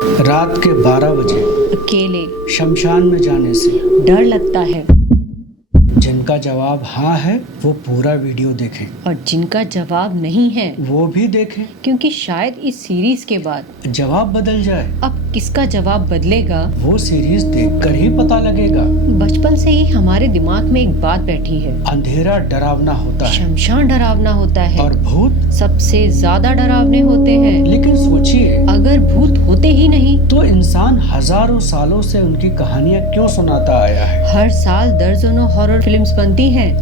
रात के 12 बजे अकेले शमशान में जाने से डर लगता है, जिनका जवाब हाँ है वो पूरा वीडियो देखें, और जिनका जवाब नहीं है वो भी देखें। क्योंकि शायद इस सीरीज के बाद जवाब बदल जाए, अब किसका जवाब बदलेगा वो सीरीज देखकर ही पता लगेगा। बचपन से ही हमारे दिमाग में एक बात बैठी है, अंधेरा डरावना होता है शमशान डरावना होता है और भूत सबसे ज्यादा डरावने होते हैं। लेकिन सोचिए, अगर भूत होते ही नहीं तो इंसान हजारों सालों से उनकी कहानियां क्यों सुनाता आया है। हर साल दर्जनों हॉरर फिल्म्स बनती हैं,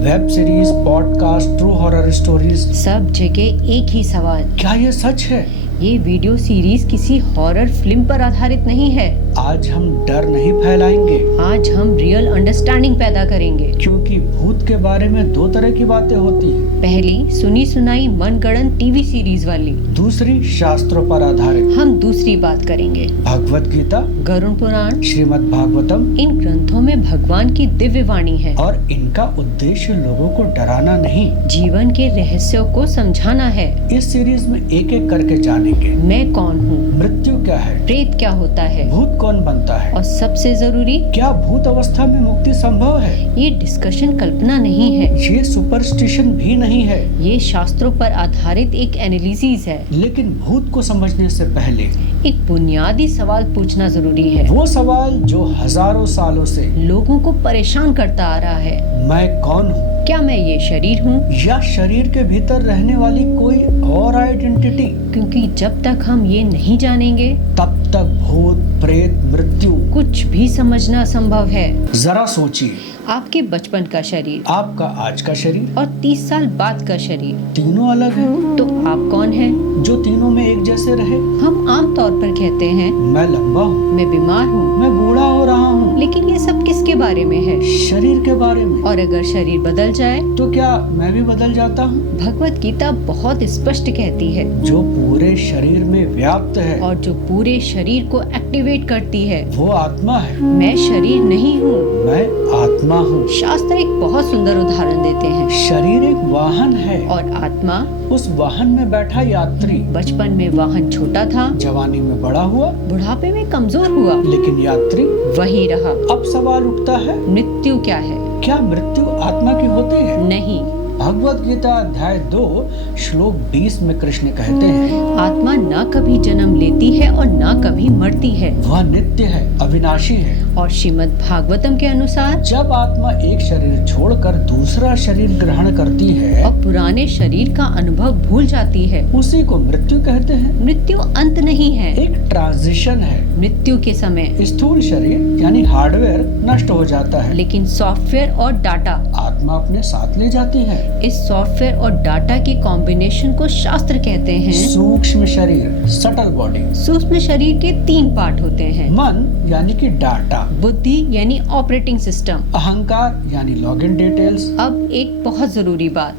web series, podcast, true horror stories, सब जगह एक ही सवाल, क्या ये सच है? ये वीडियो सीरीज किसी हॉरर फिल्म पर आधारित नहीं है। आज हम डर नहीं फैलाएंगे, आज हम रियल अंडरस्टैंडिंग पैदा करेंगे। क्योंकि भूत के बारे में दो तरह की बातें होती हैं। पहली सुनी सुनाई मनगढ़ंत टीवी सीरीज वाली, दूसरी शास्त्रों पर आधारित। हम दूसरी बात करेंगे। भगवत गीता, गरुड़ पुराण, श्रीमद् भागवतम, इन ग्रंथों में भगवान की दिव्य वाणी है और इनका उद्देश्य लोगों को डराना नहीं, जीवन के रहस्यों को समझाना है। इस सीरीज में एक एक करके जानेंगे मैं कौन हूँ, मृत्यु क्या है, प्रेत क्या होता है, भूत कौन बनता है, और सबसे जरूरी, क्या भूत अवस्था में मुक्ति संभव है। ये डिस्कशन कल्पना नहीं है, ये सुपरस्टिशन भी नहीं है, ये शास्त्रों पर आधारित एक एनालिसिस है। लेकिन भूत को समझने से पहले एक बुनियादी सवाल पूछना जरूरी है, वो सवाल जो हजारों सालों से लोगों को परेशान करता आ रहा है। मैं कौन हूँ? क्या मैं ये शरीर हूँ, या शरीर के भीतर रहने वाली कोई और आइडेंटिटी? क्योंकि जब तक हम ये नहीं जानेंगे तब तक भूत, प्रेत, मृत्यु कुछ भी समझना असंभव है। जरा सोचिए, आपके बचपन का शरीर, आपका आज का शरीर और 30 साल बाद का शरीर, तीनों अलग हैं। तो आप कौन हैं? जो तीनों में एक जैसे रहे। हम आम तौर पर कहते हैं मैं लंबा हूँ, मैं बीमार हूँ, मैं बूढ़ा हो रहा हूँ, लेकिन ये सब किसके बारे में है? शरीर के बारे में। और अगर शरीर बदल जाए तो क्या मैं भी बदल जाता हूँ? भगवत गीता बहुत स्पष्ट कहती है, जो पूरे शरीर में व्याप्त है और जो पूरे शरीर को एक्टिवेट करती है, वो आत्मा है। मैं शरीर नहीं हूँ। मैं आत्मा हूँ। शास्त्र एक बहुत सुंदर उदाहरण देते हैं। शरीर एक वाहन है और आत्मा उस वाहन में बैठा यात्री। बचपन में वाहन छोटा था, जवानी में बड़ा हुआ, बुढ़ापे में कमजोर हुआ, लेकिन यात्री वही रहा। अब सवाल उठता है, मृत्यु क्या है? क्या मृत्यु आत्मा की होती है? नहीं। भगवत गीता अध्याय 2 श्लोक 20 में कृष्ण कहते हैं, आत्मा ना कभी जन्म लेती है और ना कभी मरती है, वह नित्य है, अविनाशी है। और श्रीमद् भागवतम के अनुसार जब आत्मा एक शरीर छोड़कर दूसरा शरीर ग्रहण करती है और पुराने शरीर का अनुभव भूल जाती है, उसी को मृत्यु कहते हैं। मृत्यु अंत नहीं है, एक ट्रांजिशन है। मृत्यु के समय स्थूल शरीर यानी हार्डवेयर नष्ट हो जाता है, लेकिन सॉफ्टवेयर और डाटा आत्मा अपने साथ ले जाती है। इस सॉफ्टवेयर और डाटा के कॉम्बिनेशन को शास्त्र कहते हैं सूक्ष्म शरीर, सटल बॉडी। सूक्ष्म शरीर के 3 पार्ट होते हैं, मन यानी कि डाटा, बुद्धि यानी ऑपरेटिंग सिस्टम, अहंकार यानी लॉगिन डिटेल्स। अब एक बहुत जरूरी बात,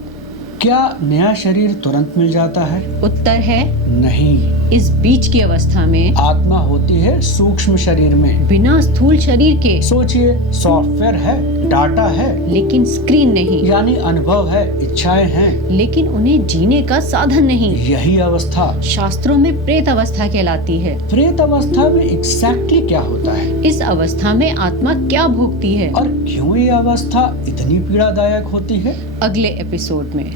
क्या नया शरीर तुरंत मिल जाता है? उत्तर है नहीं। इस बीच की अवस्था में आत्मा होती है सूक्ष्म शरीर में, बिना स्थूल शरीर के। सोचिए, सॉफ्टवेयर है, डाटा है, लेकिन स्क्रीन नहीं, यानी अनुभव है, इच्छाएं हैं, लेकिन उन्हें जीने का साधन नहीं। यही अवस्था शास्त्रों में प्रेत अवस्था कहलाती है। प्रेत अवस्था में एग्जैक्टली क्या होता है? इस अवस्था में आत्मा क्या भोगती है, और क्यों ये अवस्था इतनी पीड़ादायक होती है? अगले एपिसोड में।